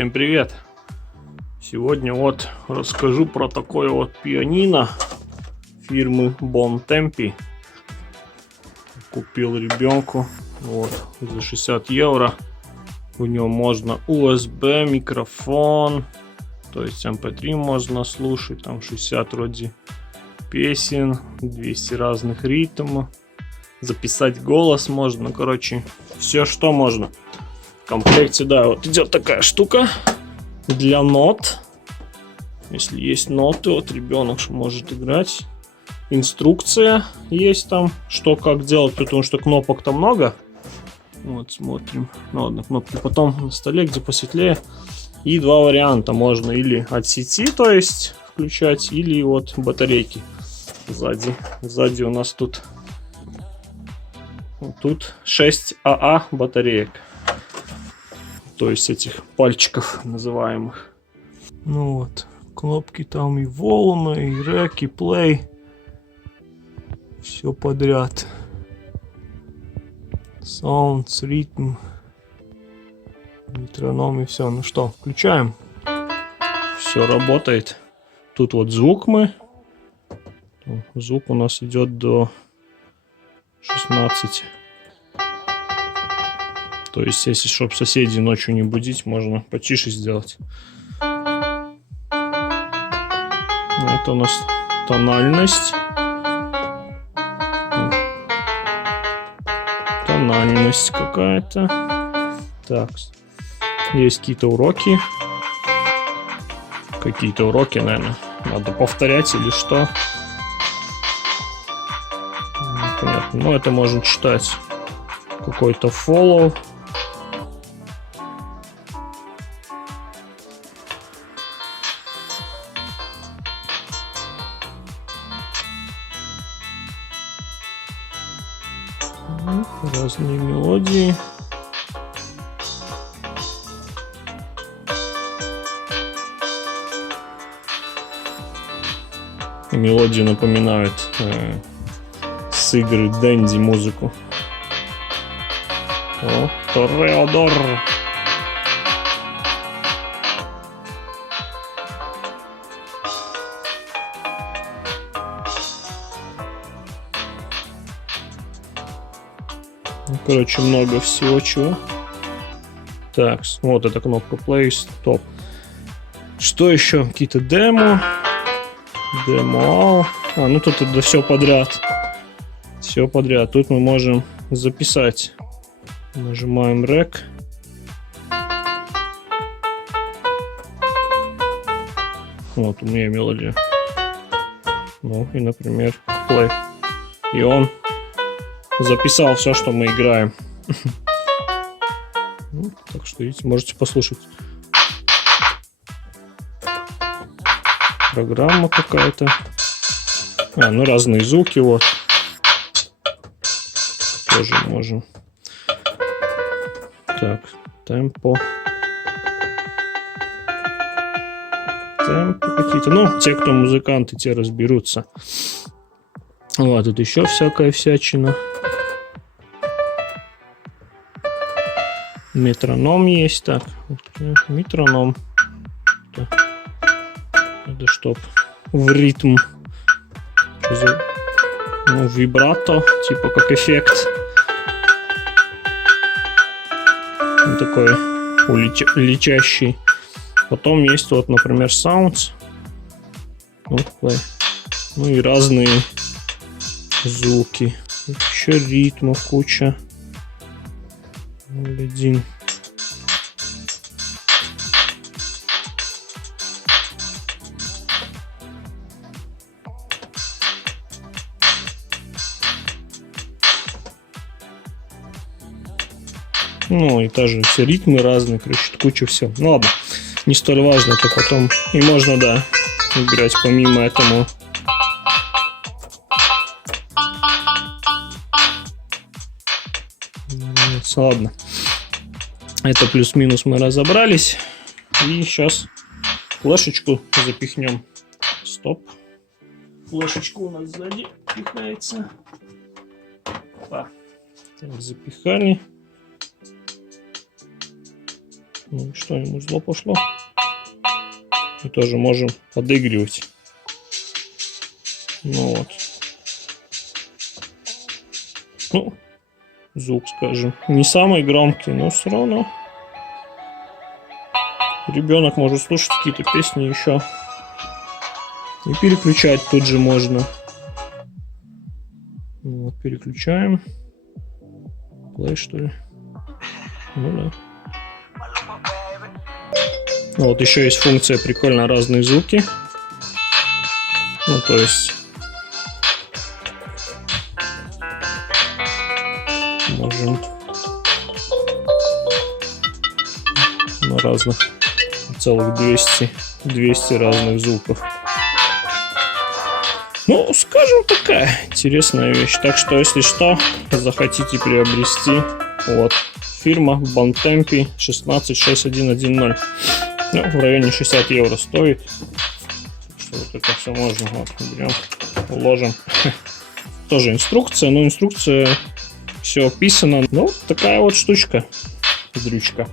Всем привет! Сегодня вот расскажу про такое вот пианино фирмы Bontempi. Купил ребенку вот за 60 евро. В нем можно USB, микрофон, то есть MP3 можно слушать, там 60 вроде песен, 200 разных ритмов, записать голос можно, короче, все что можно. В комплекте, да, вот идет такая штука для нот. Если есть ноты, вот ребенок может играть. Инструкция есть там, что как делать, потому что кнопок там много. Вот смотрим на одной кнопке. Потом на столе, где посветлее. И два варианта. Можно или от сети, то есть включать, или вот батарейки сзади. Сзади у нас тут 6 АА батареек. То есть этих пальчиков называемых. Ну вот, кнопки там и волны, и рек, и плей. Все подряд. Sounds, ритм, метроном и все. Ну что, включаем. Все работает. Тут вот звук мы. Звук у нас идет до 16. То есть, если чтобы соседей ночью не будить, можно потише сделать. Это у нас тональность. Тональность какая-то. Так. Есть какие-то уроки. Какие-то уроки, наверное. Надо повторять или что. Непонятно. Но это можно читать. Какой-то follow. Разные мелодии. Мелодии напоминают с игры Дэнди музыку. О, Тореодор. Короче, много всего чего. Так, вот эта кнопка Play, Stop. Что еще? Какие-то демо. Демо. Ну тут это все подряд. Все подряд. Тут мы можем записать. Нажимаем Rec. Вот у меня мелодия. Ну и, например, Play. И он записал все, что мы играем. Ну, так что, видите, можете послушать. Программа какая-то. Ну разные звуки вот. Тоже можем. Так, темпо. Темпо какие-то. Ну, те, кто музыканты, те разберутся. Вот, тут еще всякая всячина. Метроном есть, так, метроном. Это чтоб в ритм. Что за... Ну, вибрато, типа как эффект. Он такой летящий. Потом есть вот, например, sounds. Ну и разные звуки. Еще ритмов куча. 0,1. Ну и тоже все ритмы разные, короче, куча всего. Ну ладно, не столь важно, это потом. И можно, да, играть помимо этого. Ладно. Это плюс-минус мы разобрались. И сейчас флешечку запихнем. Стоп. Флешечку у нас сзади пихается. Так, запихали. Ну, что-нибудь зло пошло. И тоже можем подыгрывать. Ну вот. Ну, звук, скажем, не самый громкий, но все равно. Ребенок может слушать какие-то песни еще. И переключать тут же можно. Вот, переключаем. Плей, что ли? Ну да. Вот еще есть функция прикольно разные звуки. Ну, то есть можем на разных, целых 200 разных звуков. Ну, скажем, такая интересная вещь. Так что, если что, захотите приобрести, вот, фирма Bontempi 166110. Ну, в районе 60 евро стоит. Что вот это все можно. Вот, берем, уложим. Тоже инструкция, но инструкция все описано. Ну, такая вот штучка. Дрючка.